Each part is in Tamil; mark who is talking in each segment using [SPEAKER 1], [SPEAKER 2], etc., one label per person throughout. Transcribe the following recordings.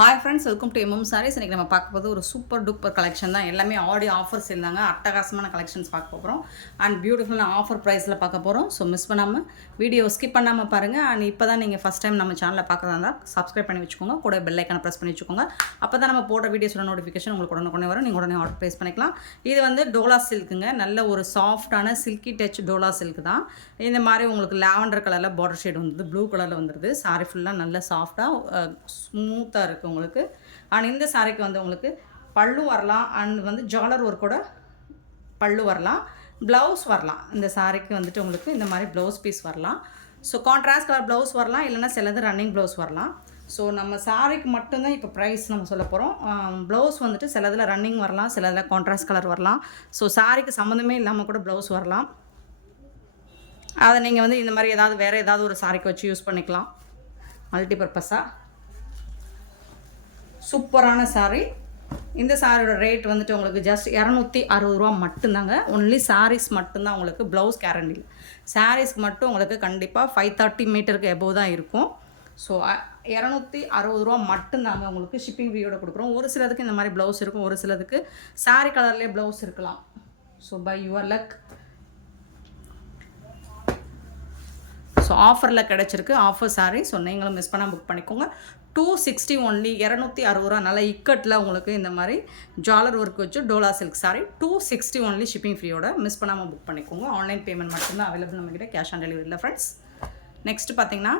[SPEAKER 1] Hi friends welcome to MM sarees இன்றைக்கி நம்ம பார்க்க போது ஒரு சூப்பர் டூப்பர் கலெக்ஷன் தான். எல்லாமே ஆடி ஆஃபர்ஸ் இருந்தாங்க. அட்டகாசமான கலெக்ஷன்ஸ் பார்க்க போகிறோம் அண்ட் பியூட்டிஃபுல்லான ஆஃபர் ப்ரைஸில் பார்க்க போகிறோம் ஸோ மிஸ் பண்ணாமல் வீடியோ ஸ்கிப் பண்ணாமல் பாருங்கள் அண்ட் இப்போ தான் நீங்கள் ஃபஸ்ட் டைம் நம்ம சேனலில் பார்க்குறதா இருந்தால் சப்ஸ்கிரைப் பண்ணி வச்சுக்கோங்க. கூட பெல் ஐக்கான ப்ரெஸ் பண்ணி வச்சுக்கோங்க. அப்போ தான் நம்ம போடுற வீடியோஸோட நோட்டிஃபிகேஷன் உங்களுக்கு உடனே உடனே வரும். நீங்கள் உடனே ஆர்டர் ப்ளேஸ் பண்ணிக்கலாம். இது வந்து டோலா சில்க்குங்க நல்ல ஒரு சாஃப்டான சில்கி டச் டோலா சில்க் தான். இந்த மாதிரி உங்களுக்கு லாவெண்டர் கலரில் பார்டர் ஷேட் வந்துடுது ப்ளூ கலரில் வந்துடுது சாரி ஃபுல்லாக நல்ல சாஃப்டாக ஸ்மூத்தாக இருக்கும் இருக்குது உங்களுக்கு. அண்ட் இந்த சாரிக்கு வந்து உங்களுக்கு பல்லு வரலாம். அண்ட் வந்து ஜாலர் ஒர்க்கோட பல்லு வரலாம். ப்ளவுஸ் வரலாம். இந்த சாரிக்கு வந்துட்டு உங்களுக்கு இந்த மாதிரி ப்ளவுஸ் பீஸ் வரலாம். ஸோ கான்ட்ராஸ்ட் கலர் ப்ளவுஸ் வரலாம். இல்லைன்னா சிலது ரன்னிங் ப்ளவுஸ் வரலாம். ஸோ நம்ம சாரிக்கு மட்டும்தான் இப்போ ப்ரைஸ் நம்ம சொல்ல போகிறோம் ப்ளவுஸ் um, வந்துட்டு சிலதில் ரன்னிங் வரலாம். சிலதில் கான்ட்ராஸ்ட் கலர் வரலாம். ஸோ சாரிக்கு சம்மந்தமே இல்லாமல் கூட ப்ளவுஸ் வரலாம். அதை நீங்கள் வந்து இந்த மாதிரி ஏதாவது வேறு ஏதாவது ஒரு சாரிக்கு வச்சு யூஸ் பண்ணிக்கலாம். மல்டி பர்பஸாக சூப்பரான சாரீ இந்த சாரியோட ரேட் வந்துட்டு உங்களுக்கு ஜஸ்ட் இரநூத்தி அறுபது ரூபா மட்டும்தாங்க. ஒன்லி சாரீஸ் மட்டும்தான் உங்களுக்கு ப்ளவுஸ் கேரண்டி சாரீஸ்க்கு மட்டும் உங்களுக்கு கண்டிப்பாக ஃபைவ் தேர்ட்டி மீட்டருக்கு எபோவ் தான் இருக்கும். ஸோ இரநூத்தி அறுபது ரூபா மட்டும்தாங்க உங்களுக்கு ஷிப்பிங் ஃபீயோட கொடுக்குறோம். ஒரு சிலதுக்கு இந்த மாதிரி ப்ளவுஸ் இருக்கும். ஒரு சிலதுக்கு சாரீ கலர்லேயே ப்ளவுஸ் இருக்கலாம். So by your luck so ஆஃபரில் கிடச்சிருக்கு. ஆஃபர் சாரி ஸோ நீங்களும் மிஸ் பண்ணால் புக் பண்ணிக்கோங்க. டூ சிக்ஸ்டி ஒன்லி இரநூத்தி அறுபது ரூபா. நல்லா இக்கட்டில் உங்களுக்கு இந்த மாதிரி ஜாலர் ஒர்க் வச்சு Dola silk sari two sixty only shipping ஃப்ரீயோட miss பண்ணாமல் புக் பண்ணிக்கோங்க. ஆன்லைன் பேமெண்ட் மட்டும்தான் அவைலபிள் நம்மக்கிட்ட கேஷ் ஆன் டெலிவரி இல்லை ஃப்ரெண்ட்ஸ் நெக்ஸ்ட் பார்த்தீங்கன்னா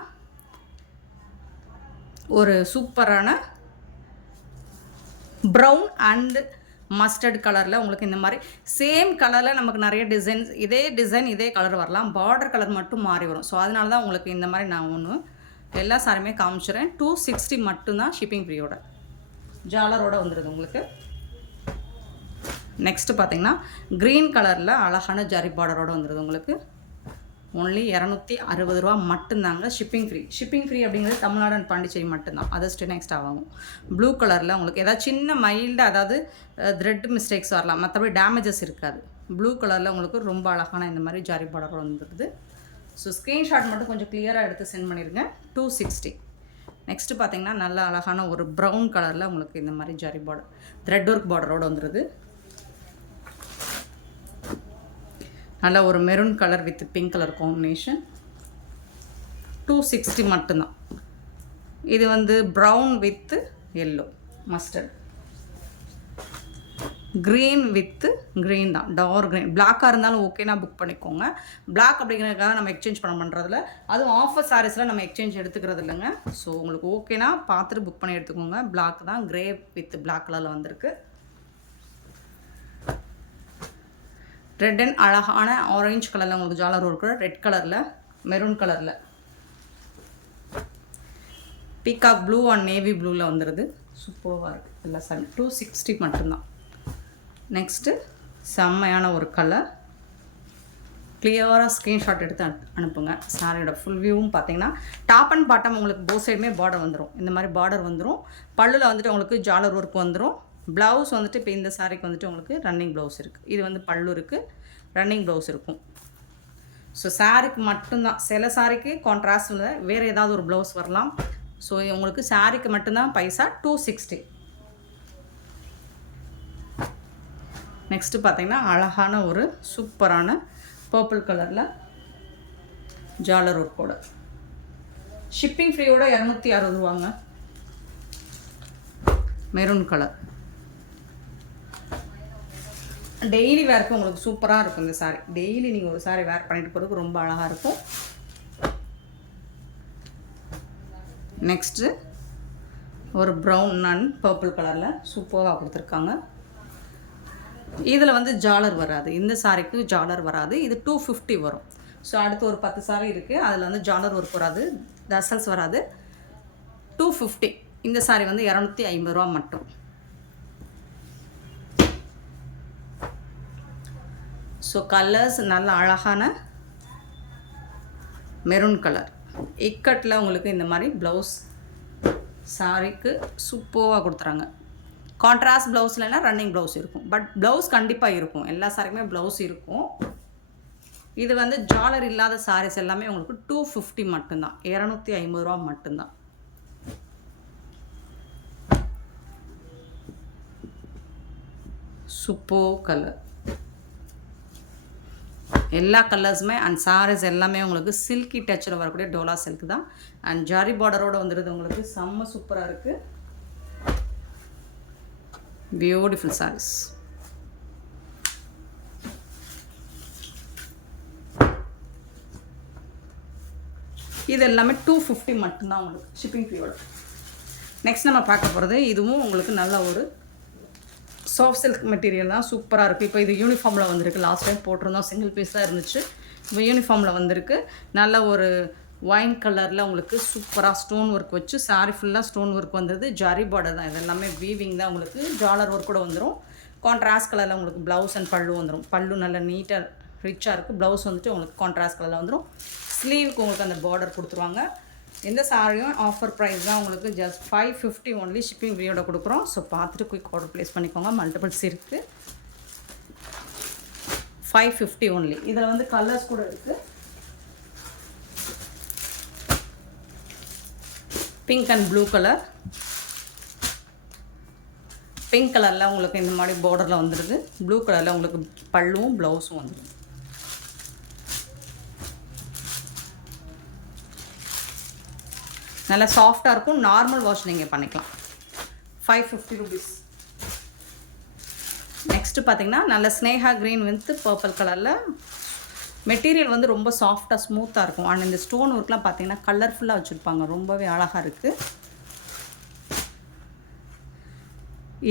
[SPEAKER 1] ஒரு சூப்பரான ப்ரௌன் அண்டு மஸ்டர்ட் கலரில் உங்களுக்கு இந்த மாதிரி சேம் கலரில் நமக்கு நிறைய டிசைன்ஸ் இதே டிசைன் இதே கலர் வரலாம். பார்டர் கலர் மட்டும் மாறி வரும். ஸோ அதனால தான் உங்களுக்கு இந்த மாதிரி நான் ஒன்று எல்லா சாரியுமே காமிச்சிடுறேன் டூ சிக்ஸ்டி மட்டும்தான் ஷிப்பிங் ஃப்ரீயோட ஜாலரோட வந்துடுது உங்களுக்கு. நெக்ஸ்ட்டு பார்த்தீங்கன்னா க்ரீன் கலரில் அழகான ஜரி பார்டரோடு வந்துடுது உங்களுக்கு. ஒன்லி இரநூத்தி அறுபது ரூபா மட்டும்தாங்க ஷிப்பிங் ஃப்ரீ ஷிப்பிங் ஃப்ரீ அப்படிங்கிறது தமிழ்நாடு அண்ட் பாண்டிச்சேரி மட்டும்தான். அது ஸ்டே நெக்ஸ்ட் ஆகும் ப்ளூ கலரில் உங்களுக்கு ஏதாவது சின்ன மைல்டாக அதாவது த்ரெட் மிஸ்டேக்ஸ் வரலாம். மற்றபடி டேமேஜஸ் இருக்காது. ப்ளூ கலரில் உங்களுக்கு ரொம்ப அழகான இந்த மாதிரி ஜாரி பார்டர் வந்துடுது ஸோ ஸ்க்ரீன்ஷாட் மட்டும் கொஞ்சம் கிளியராக எடுத்து சென்ட் பண்ணிடுங்க டூ சிக்ஸ்டி நெக்ஸ்ட்டு பார்த்தீங்கன்னா நல்ல அழகான ஒரு ப்ரௌன் கலரில் உங்களுக்கு இந்த மாதிரி ஜாரி பார்டர் த்ரெட் ஒர்க் பார்டரோடு வந்துடுது நல்ல ஒரு maroon colour with pink colour combination two sixty மட்டும்தான். இது வந்து brown with yellow mustard green with green தான். டார்க் க்ரீன் பிளாக்காக இருந்தாலும் ஓகேனா புக் பண்ணிக்கோங்க. பிளாக் அப்படிங்கிறதுக்காக நம்ம எக்ஸ்சேஞ்ச் பண்ண பண்ணுறதில்ல அதுவும் ஆஃபர் சாரீஸில் நம்ம எக்ஸ்சேஞ்ச் எடுத்துக்கிறது இல்லைங்க. ஸோ உங்களுக்கு ஓகேனா பார்த்துட்டு புக் பண்ணி எடுத்துக்கோங்க. பிளாக் தான். க்ரே வித் பிளாக் கலரில் வந்திருக்கு. ரெட் அண்ட் அழகான ஆரஞ்சு கலரில் உங்களுக்கு ஜாலர் இருக்கிற ரெட் கலரில் மெரூன் கலரில் பீகாக் ப்ளூ அண்ட் நேவி ப்ளூவில் வந்துடுது சூப்பராக இருக்குது எல்லா சன் டூ சிக்ஸ்டி மட்டும்தான். நெக்ஸ்ட்டு செம்மையான ஒரு கலர் கிளியராக ஸ்க்ரீன்ஷாட் எடுத்து அனு அனுப்புங்க. சாரியோட ஃபுல் வியூவும் பார்த்தீங்கன்னா டாப் அண்ட் பாட்டம் உங்களுக்கு போ சைடுமே பார்டர் வந்துடும் இந்த மாதிரி பார்டர் வந்துடும் பல்லில் வந்துட்டு உங்களுக்கு ஜாலர் ஒர்க் வந்துடும் ப்ளவுஸ் வந்துட்டு இப்போ இந்த சாரிக்கு வந்துட்டு உங்களுக்கு ரன்னிங் ப்ளவுஸ் இருக்குது இது வந்து பல்லு இருக்குது ரன்னிங் ப்ளவுஸ் இருக்கும். ஸோ சாரிக்கு மட்டும்தான். சில சாரிக்கு இல்லை. வேறு ஏதாவது ஒரு ப்ளவுஸ் வரலாம். ஸோ உங்களுக்கு சாரிக்கு மட்டும்தான் பைசா டூ சிக்ஸ்டி நெக்ஸ்ட்டு பார்த்தீங்கன்னா அழகான ஒரு சூப்பரான பர்பிள் கலரில் ஜாலர் ஒர்க்கோட ஷிப்பிங் ஃப்ரீயோட இரநூத்தி அறுபது ரூபாங்க. மெரூன் கலர் டெய்லி வேர்க்கு உங்களுக்கு சூப்பராக இருக்கும் இந்த சாரி டெய்லி நீங்கள் ஒரு சாரி வேர் பண்ணிட்டு போகிறதுக்கு ரொம்ப அழகாக இருக்கும். நெக்ஸ்ட்டு ஒரு ப்ரௌன் நன் பர்பிள் கலரில் சூப்பராக கொடுத்துருக்காங்க. இதில் வந்து ஜாலர் வராது. இந்த சாரிக்கு ஜாலர் வராது. இது டூ ஃபிஃப்டி வரும். ஸோ அடுத்து ஒரு பத்து சாரி இருக்குது அதில் வந்து ஜாலர் ஒர்க் வராது. தசல்ஸ் வராது. டூ ஃபிஃப்டி இந்த சாரி வந்து இரநூத்தி ஐம்பது ரூபா மட்டும். ஸோ கலர்ஸ் நல்ல அழகான மெரூன் கலர் இக்கட்டில் உங்களுக்கு இந்த மாதிரி ப்ளவுஸ் சாரிக்கு சூப்பராக கொடுத்துறாங்க. கான்ட்ராஸ்ட் ப்ளவுஸ்லனா ரன்னிங் ப்ளவுஸ் இருக்கும். பட் ப்ளவுஸ் கண்டிப்பாக இருக்கும். எல்லா சாரிக்குமே ப்ளவுஸ் இருக்கும். இது வந்து ஜாலர் இல்லாத சாரீஸ் எல்லாமே உங்களுக்கு டூ ஃபிஃப்டி மட்டும்தான். இரநூத்தி ஐம்பது ரூபா மட்டும்தான். சுப்போ கலர் எல்லா கலர்ஸுமே அண்ட் சாரீஸ் எல்லாமே உங்களுக்கு சில்கி டச்சில் வரக்கூடிய டோலா சில்க் தான். அண்ட் ஜாரி பார்டரோடு வந்துடுது உங்களுக்கு. செம்ம சூப்பராக இருக்குது பியூட்டிஃபுல் சாரீஸ் இது எல்லாமே டூ ஃபிஃப்டி மட்டும்தான் உங்களுக்கு ஷிப்பிங் ஃப்ரீயோட நெக்ஸ்ட் நம்ம பார்க்க போகிறது இதுவும் உங்களுக்கு நல்ல ஒரு சாஃப்ட் சில்க் மெட்டீரியல் தான் சூப்பராக இருக்குது இப்போ இது யூனிஃபார்மில் வந்திருக்கு. லாஸ்ட் டைம் போட்டிருந்தோம். சிங்கிள் பீஸ் தான் இருந்துச்சு. இப்போ யூனிஃபார்மில் வந்திருக்கு. நல்ல ஒரு ஒயின் கலரில் உங்களுக்கு சூப்பராக ஸ்டோன் ஒர்க் வச்சு சாரி ஃபுல்லாக ஸ்டோன் ஒர்க் வந்தது. ஜாரி பார்டர் தான். இது எல்லாமே வீவிங் தான் உங்களுக்கு. டாலர் ஒர்க் கூட வந்துடும் கான்ட்ராஸ்ட் கலரில் உங்களுக்கு ப்ளவுஸ் அண்ட் பல்லு வந்துடும் பல்லு நல்லா நீட்டாக ரிச்சாக இருக்குது ப்ளவுஸ் வந்துட்டு உங்களுக்கு கான்ட்ராஸ்ட் கலரில் வந்துடும் ஸ்லீவுக்கு உங்களுக்கு அந்த பார்டர் கொடுத்துருவாங்க. எந்த சாரியும் ஆஃபர் ப்ரைஸ் தான் உங்களுக்கு just five fifty only shipping ஃப்ரீயோட கொடுக்குறோம். ஸோ பார்த்துட்டு குயிக் ஆர்டர் ப்ளேஸ் பண்ணிக்கோங்க. மல்டிபிள்ஸ் இருக்குது ஃபைவ் ஃபிஃப்டி ஒன்லி இதில் வந்து கலர்ஸ் கூட இருக்குது pink and blue colour pink கலரில் உங்களுக்கு இந்த மாதிரி பார்டரில் வந்துடுது ப்ளூ கலரில் உங்களுக்கு பல்லுவும் ப்ளவுஸும் வந்துடுது நல்லா சாஃப்டாக இருக்கும். நார்மல் வாஷ் நீங்கள் பண்ணிக்கலாம். ஃபைவ் ஃபிஃப்டி ருபீஸ் நெக்ஸ்ட்டு பார்த்தீங்கன்னா நல்ல ஸ்னேகா க்ரீன் வித் பர்பிள் கலரில் மெட்டீரியல் வந்து ரொம்ப சாஃப்டாக ஸ்மூத்தாக இருக்கும். அண்ட் இந்த ஸ்டோன் ஒர்க்லாம் பார்த்தீங்கன்னா கலர்ஃபுல்லாக வச்சுருப்பாங்க. ரொம்பவே அழகாக இருக்குது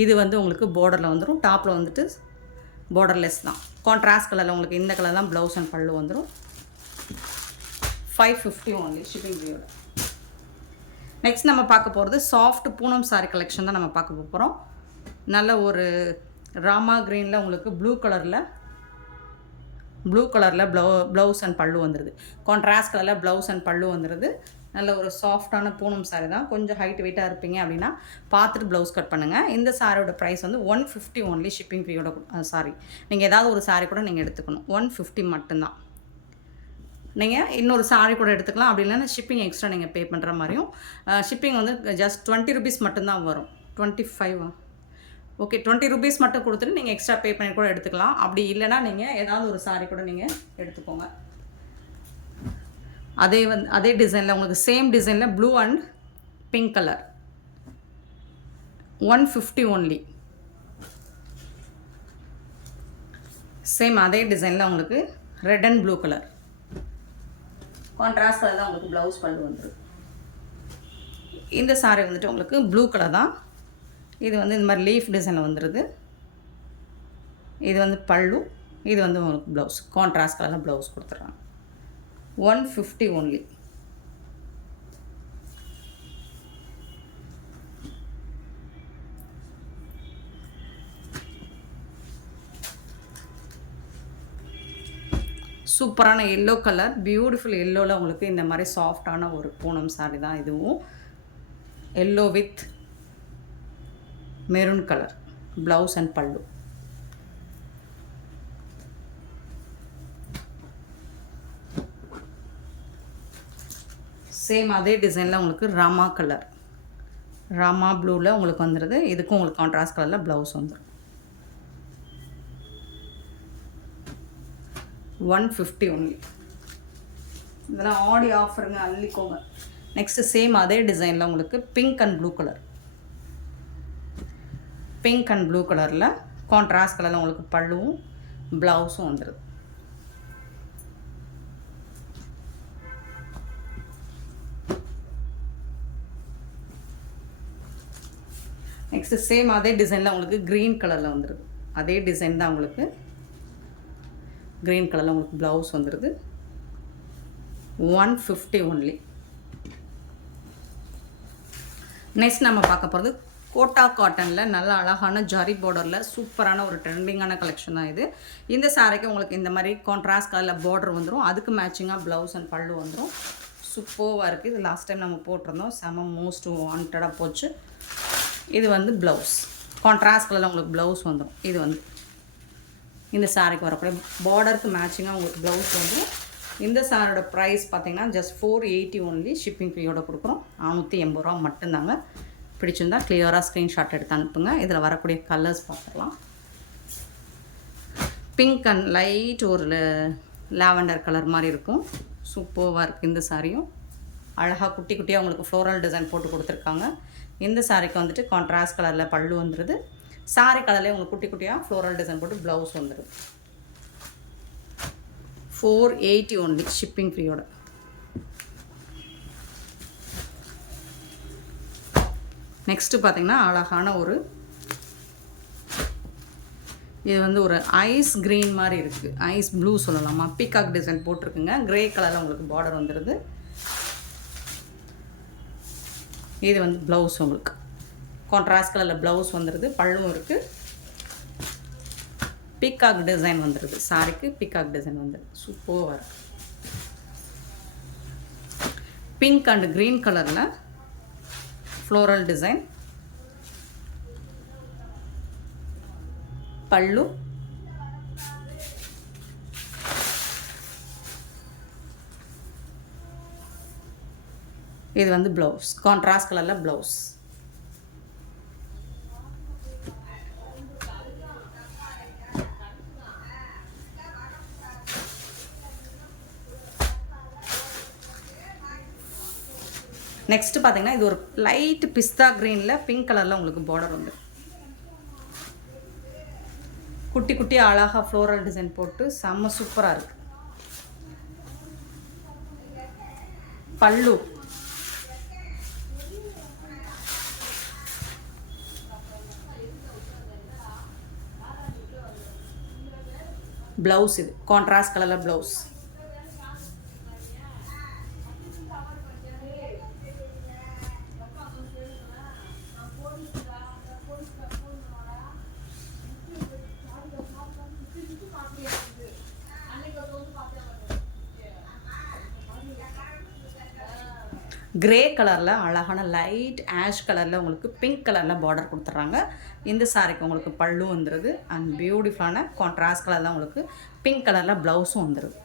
[SPEAKER 1] இது வந்து உங்களுக்கு பார்டரில் வந்துடும் டாப்பில் வந்துட்டு பார்டர்லெஸ் தான். கான்ட்ராஸ்ட் கலரில் உங்களுக்கு இந்த கலர் தான் ப்ளவுஸ் அண்ட் பல்லு வந்துடும் ஃபைவ் ஃபிஃப்டி ஒன்லி ஷிப்பிங் வியோட நெக்ஸ்ட் நம்ம பார்க்க போகிறது சாஃப்ட் பூனம் சாரி கலெக்ஷன் தான் நம்ம பார்க்க போகிறோம் நல்ல ஒரு ராமா க்ரீனில் உங்களுக்கு ப்ளூ கலரில் ப்ளூ கலரில் ப்ளவு ப்ளவுஸ் அண்ட் பல்லு வந்துடுது கான்ட்ராஸ்ட் கலரில் ப்ளவுஸ் அண்ட் பல்லு வந்துடுது நல்ல ஒரு சாஃப்டான பூனம் சாரி தான். கொஞ்சம் ஹைட் வெயிட்டாக இருப்பீங்க அப்படின்னா பார்த்துட்டு ப்ளவுஸ் கட் பண்ணுங்கள் இந்த சாரியோட ப்ரைஸ் வந்து ஒன் ஃபிஃப்டி ஒன்லி ஷிப்பிங் ஃப்ரீயோட சாரி நீங்கள் ஏதாவது ஒரு சாரி கூட நீங்கள் எடுத்துக்கணும். ஒன் ஃபிஃப்டி மட்டும்தான். நீங்கள் இன்னொரு சாரி கூட எடுத்துக்கலாம். அப்படி இல்லைன்னா ஷிப்பிங் எக்ஸ்ட்ரா நீங்கள் பே பண்ணுற மாதிரியும் ஷிப்பிங் வந்து ஜஸ்ட் டுவெண்ட்டி ருபீஸ் மட்டும்தான் வரும். டுவெண்ட்டி ஃபைவா ஓகே டுவெண்ட்டி ருபீஸ் மட்டும் கொடுத்துட்டு நீங்கள் எக்ஸ்ட்ரா பே பண்ணி கூட எடுத்துக்கலாம். அப்படி இல்லைனா நீங்கள் ஏதாவது ஒரு சாரி கூட நீங்கள் எடுத்துக்கோங்க. அதே வந்து அதே டிசைனில் உங்களுக்கு சேம் டிசைனில் blue and pink colour one fifty only same அதே டிசைனில் உங்களுக்கு red and blue colour contrast colour தான் உங்களுக்கு ப்ளவுஸ் பல்லு வந்துடும் இந்த சாரீ வந்துட்டு உங்களுக்கு ப்ளூ கலர் தான். இது வந்து இந்த மாதிரி லீஃப் டிசைனில் வந்துடுது இது வந்து பல்லு இது வந்து உங்களுக்கு ப்ளவுஸ் கான்ட்ராஸ்ட் கலரில் ப்ளவுஸ் கொடுத்துட்றாங்க. ஒன் ஃபிஃப்டி ஒன்லி சூப்பரான எல்லோ கலர் பியூட்டிஃபுல் எல்லோவில் உங்களுக்கு இந்த மாதிரி சாஃப்டான ஒரு பூனம் சாரி தான் இதுவும். Yellow with maroon colour blouse and pallu same அதே டிசைனில் உங்களுக்கு ராமா கலர் ராமா ப்ளூவில் உங்களுக்கு வந்துடுது இதுக்கும் உங்களுக்கு கான்ட்ராஸ்ட் கலரில் ப்ளவுஸ் வந்துடும் ஒன் ஃபிஃப்டி ஒன்லி இதெல்லாம் ஆடி ஆஃபருங்க அள்ளிக்கோங்க. நெக்ஸ்ட்டு சேம் அதே டிசைனில் உங்களுக்கு pink and blue colour pink and blue கலரில் கான்ட்ராஸ்ட் கலரில் உங்களுக்கு பல்லுவும் ப்ளவுஸும் வந்துடுது நெக்ஸ்ட்டு சேம் அதே டிசைனில் உங்களுக்கு க்ரீன் கலரில் வந்துடுது அதே டிசைன் தான் உங்களுக்கு க்ரீன் கலரில் உங்களுக்கு ப்ளவுஸ் வந்துடுது ஒன் ஃபிஃப்டி ஒன்லி நெக்ஸ்ட் நம்ம பார்க்க போகிறது கோட்டா காட்டனில் நல்ல அழகான ஜரி பார்டரில் சூப்பரான ஒரு ட்ரெண்டிங்கான கலெக்ஷன் தான் இது. இந்த சாரிக்கு உங்களுக்கு இந்த மாதிரி கான்ட்ராஸ்ட் கலரில் பார்டர் வந்துடும் அதுக்கு மேட்சிங்காக ப்ளவுஸ் அண்ட் பல்லு வந்துடும் சூப்பராக இருக்குது இது லாஸ்ட் டைம் நம்ம போட்டிருந்தோம். செம மோஸ்ட் வாண்டடாக போச்சு. இது வந்து ப்ளவுஸ் கான்ட்ராஸ்ட் கலரில் உங்களுக்கு ப்ளவுஸ் வந்துடும் இது வந்து இந்த சாரிக்கு வரக்கூடிய பார்டருக்கு மேட்சிங்காக உங்களுக்கு ப்ளவுஸ் வந்து இந்த சாரோட ப்ரைஸ் பார்த்தீங்கன்னா just four eighty only shipping ஃப்ரீயோட கொடுக்குறோம். நானூற்றி எண்பது ரூபா மட்டும்தாங்க. பிடிச்சிருந்தா கிளியராக ஸ்க்ரீன்ஷாட் எடுத்து அனுப்புங்க. இதில் வரக்கூடிய கலர்ஸ் பார்த்துக்கலாம் பிங்க் அண்ட் லைட் ஒரு லாவெண்டர் கலர் மாதிரி இருக்கும். சூப்பர்வாக இருக்குது இந்த சாரியும் அழகாக குட்டி குட்டியாக உங்களுக்கு ஃப்ளோரல் டிசைன் போட்டு கொடுத்துருக்காங்க. இந்த சாரிக்கு வந்துட்டு கான்ட்ராஸ்ட் கலரில் பல்லு வந்துடுது சாரி கலர்லேயே உங்களுக்கு குட்டி குட்டியாக ஃப்ளோரல் டிசைன் போட்டு ப்ளவுஸ் வந்துடுது ஃபோர் எயிட்டி ஒன்லி ஷிப்பிங் ஃப்ரீயோட நெக்ஸ்ட்டு பார்த்தீங்கன்னா அழகான ஒரு இது வந்து ஒரு ஐஸ் க்ரீன் மாதிரி இருக்குது ஐஸ் ப்ளூ சொல்லலாமா? பீகாக் டிசைன் போட்டிருக்குங்க. க்ரே கலரில் உங்களுக்கு பார்டர் வந்துடுது இது வந்து ப்ளவுஸ் உங்களுக்கு. கான்ட்ராஸ்ட் கலரில் ப்ளவுஸ் வந்துடுது பல்லும் இருக்குது பிக்காக் டிசைன் வந்துடுது சாரிக்கு பிக்காக் டிசைன் வந்துடுது சூப்பராக இருக்குது பிங்க் அண்ட் க்ரீன் கலரில் ஃப்ளோரல் டிசைன் பல்லு. இது வந்து ப்ளவுஸ் கான்ட்ராஸ்ட் கலரில் ப்ளவுஸ் நெக்ஸ்ட் பார்த்தீங்கன்னா இது ஒரு லைட் பிஸ்தா க்ரீனில் பிங்க் கலரில் உங்களுக்கு பார்டர் வந்து குட்டி குட்டி அழகாக ஃப்ளோரல் டிசைன் போட்டு செம்ம சூப்பராக இருக்குது பல்லு. ப்ளவுஸ் இது. கான்ட்ராஸ்ட் கலரில் ப்ளவுஸ் கிரே கலரில் அழகான லைட் ஆஷ் கலரில் உங்களுக்கு பிங்க் கலரில் பார்டர் கொடுத்துட்றாங்க. இந்த சாரிக்கு உங்களுக்கு பல்லு வந்துடுது அண்ட் பியூட்டிஃபுல்லான கான்ட்ராஸ்ட் கலரில் உங்களுக்கு பிங்க் கலரில் ப்ளவுஸும் வந்துடுது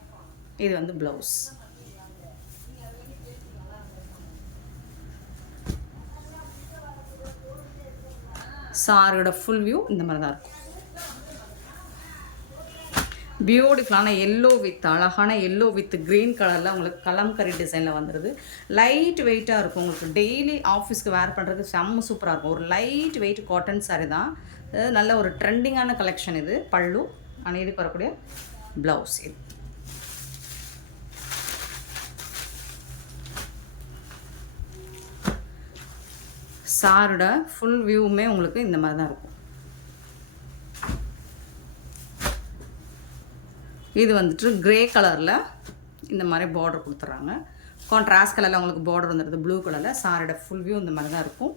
[SPEAKER 1] இது வந்து ப்ளவுஸ் சாரியோட ஃபுல் வியூ இந்த மாதிரி தான் இருக்கும். பியூட்டிஃபுல்லான எல்லோ வித் அழகான எல்லோ வித் க்ரீன் கலரில் உங்களுக்கு கலம்கரி டிசைனில் வந்துடுது லைட் வெயிட்டாக இருக்கும். உங்களுக்கு டெய்லி ஆஃபீஸ்க்கு வேர் பண்ணுறதுக்கு செம்ம சூப்பராக இருக்கும். ஒரு லைட் வெயிட் காட்டன் சாரி தான். நல்ல ஒரு ட்ரெண்டிங்கான கலெக்ஷன் இது. பல்லு ஆனால் இதுக்கு வரக்கூடிய ப்ளவுஸ் இது. சாரோட ஃபுல் வியூவுமே உங்களுக்கு இந்த மாதிரி தான் இருக்கும். இது வந்துட்டு க்ரே கலரில் இந்த மாதிரி பார்டர் கொடுத்துட்றாங்க கான்ட்ராஸ்ட் கலரில் உங்களுக்கு பார்டர் வந்துடுது ப்ளூ கலரில் சாரியோட ஃபுல் வியூ இந்த மாதிரி தான் இருக்கும்.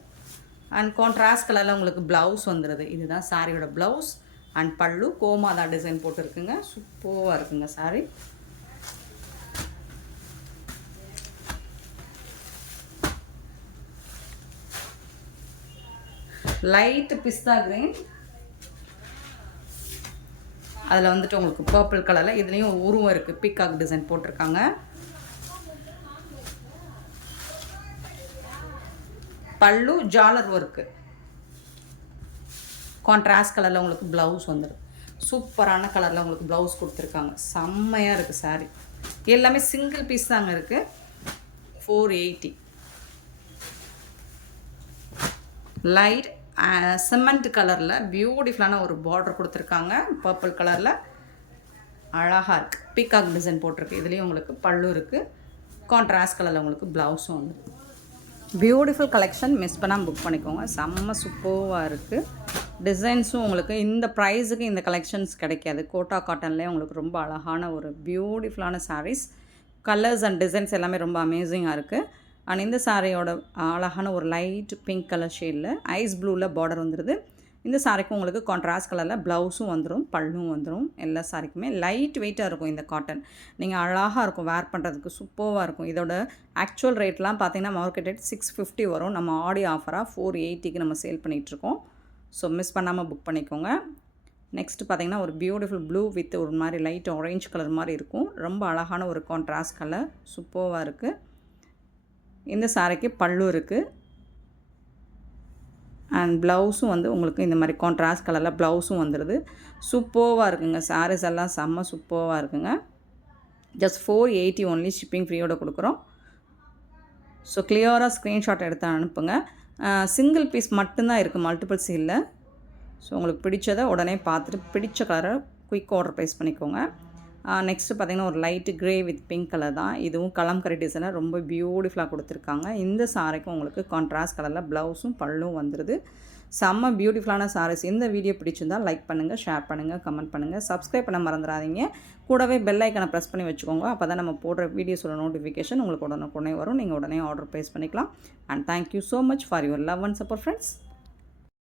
[SPEAKER 1] அண்ட் கான்ட்ராஸ்ட் கலரில் உங்களுக்கு ப்ளவுஸ் வந்துடுது. இதுதான் சாரியோட ப்ளவுஸ் அண்ட் பல்லு கோமாதா டிசைன் போட்டுருக்குங்க. சூப்பராக இருக்குங்க சாரி லைட் பிஸ்தா கிரீன் அதில் வந்துட்டு உங்களுக்கு பர்பிள் கலரில் இதுலேயும் உருவம் இருக்குது பிக்காக் டிசைன் போட்டிருக்காங்க. பல்லு ஜாலர் ஒர்க்கு கான்ட்ராஸ்ட் கலரில் உங்களுக்கு ப்ளவுஸ் வந்துடும். சூப்பரான கலரில் உங்களுக்கு ப்ளவுஸ் கொடுத்துருக்காங்க. செம்மையாக இருக்குது சாரீ எல்லாமே சிங்கிள் பீஸ் தாங்க இருக்குது ஃபோர் எயிட்டி லைட் சிமெண்ட் கலரில் பியூட்டிஃபுல்லான ஒரு பார்டர் கொடுத்துருக்காங்க. பர்பிள் கலரில் அழகாக இருக்குது பீகாக் டிசைன் போட்டிருக்கு. இதுலேயும் உங்களுக்கு பல்லு இருக்குது கான்ட்ராஸ்ட் கலரில் உங்களுக்கு ப்ளவுஸும் வந்து பியூட்டிஃபுல் கலெக்ஷன் மிஸ் பண்ணாமல் புக் பண்ணிக்கோங்க. செம்ம சூப்பராக இருக்குது டிசைன்ஸும் உங்களுக்கு இந்த ப்ரைஸுக்கு இந்த கலெக்ஷன்ஸ் கிடைக்காது. கோட்டா காட்டன்லேயே உங்களுக்கு ரொம்ப அழகான ஒரு பியூட்டிஃபுல்லான சாரீஸ் கலர்ஸ் அண்ட் டிசைன்ஸ் எல்லாமே ரொம்ப அமேசிங்காக இருக்குது அண்ட் இந்த சாரையோட அழகான ஒரு லைட் பிங்க் கலர் ஷேடில் ஐஸ் ப்ளூவில் பார்டர் வந்துடுது இந்த சாரிக்கும் உங்களுக்கு கான்ட்ராஸ்ட் கலரில் ப்ளவுஸும் வந்துடும் பல்லும் வந்துடும் எல்லா சாரிக்குமே லைட் வெயிட்டாக இருக்கும் இந்த காட்டன் நீங்கள் அழகாக இருக்கும் வேர் பண்ணுறதுக்கு சூப்பராக இருக்கும். இதோட ஆக்சுவல் ரேட்லாம் பார்த்தீங்கன்னா மார்க்கெட் ரேட் சிக்ஸ் ஃபிஃப்டி வரும். நம்ம ஆடி ஆஃபராக ஃபோர் எயிட்டிக்கு நம்ம சேல் பண்ணிகிட்ருக்கோம் ஸோ மிஸ் பண்ணாமல் புக் பண்ணிக்கோங்க. நெக்ஸ்ட் பார்த்தீங்கன்னா ஒரு பியூட்டிஃபுல் ப்ளூ வித் ஒரு மாதிரி லைட் ஆரஞ்ச் கலர் மாதிரி இருக்கும். ரொம்ப அழகான ஒரு கான்ட்ராஸ்ட் கலர் சூப்பராக இருக்குது இந்த சாரைக்கு பல்லு இருக்குது அண்ட் ப்ளவுஸும் வந்து உங்களுக்கு இந்த மாதிரி கான்ட்ராஸ்ட் கலரில் ப்ளவுஸும் வந்துடுது சூப்பர்வாக இருக்குங்க. சாரீஸ் எல்லாம் செம்ம சூப்பர்வாக இருக்குங்க. Just four eighty only shipping ஃப்ரீயோட கொடுக்குறோம். ஸோ கிளியராக ஸ்க்ரீன்ஷாட் எடுத்து அனுப்புங்க. சிங்கிள் பீஸ் மட்டும்தான் இருக்குது மல்டிபிள்ஸ் இல்லை ஸோ உங்களுக்கு பிடிச்சதை உடனே பார்த்துட்டு பிடிச்ச கலரை குயிக் ஆர்டர் ப்ளேஸ் பண்ணிக்கோங்க. நெக்ஸ்ட்டு பார்த்தீங்கன்னா ஒரு light grey with pink colour தான். இதுவும் கலம்கரி டிசைனில் ரொம்ப பியூட்டிஃபுல்லாக கொடுத்துருக்காங்க. இந்த சாரிக்கும் உங்களுக்கு கான்ட்ராஸ்ட் கலரில் ப்ளவுஸும் பல்லும் வந்துடுது செம்ம பியூட்டிஃபுல்லான சாரீஸ் இந்த வீடியோ பிடிச்சிருந்தால் லைக் பண்ணுங்கள் ஷேர் பண்ணுங்கள் கமெண்ட் பண்ணுங்கள் சப்ஸ்கிரைப் பண்ண மறந்துடாதீங்க. கூடவே பெல் ஐக்கனை ப்ரெஸ் பண்ணி வச்சுக்கோங்க. அப்போ தான் நம்ம போடுற வீடியோஸோட நோட்டிஃபிகேஷன் உங்களுக்கு உடனே உடனே வரும். நீங்கள் உடனே ஆர்டர் ப்ளேஸ் பண்ணிக்கலாம். And thank you so much for your love and support friends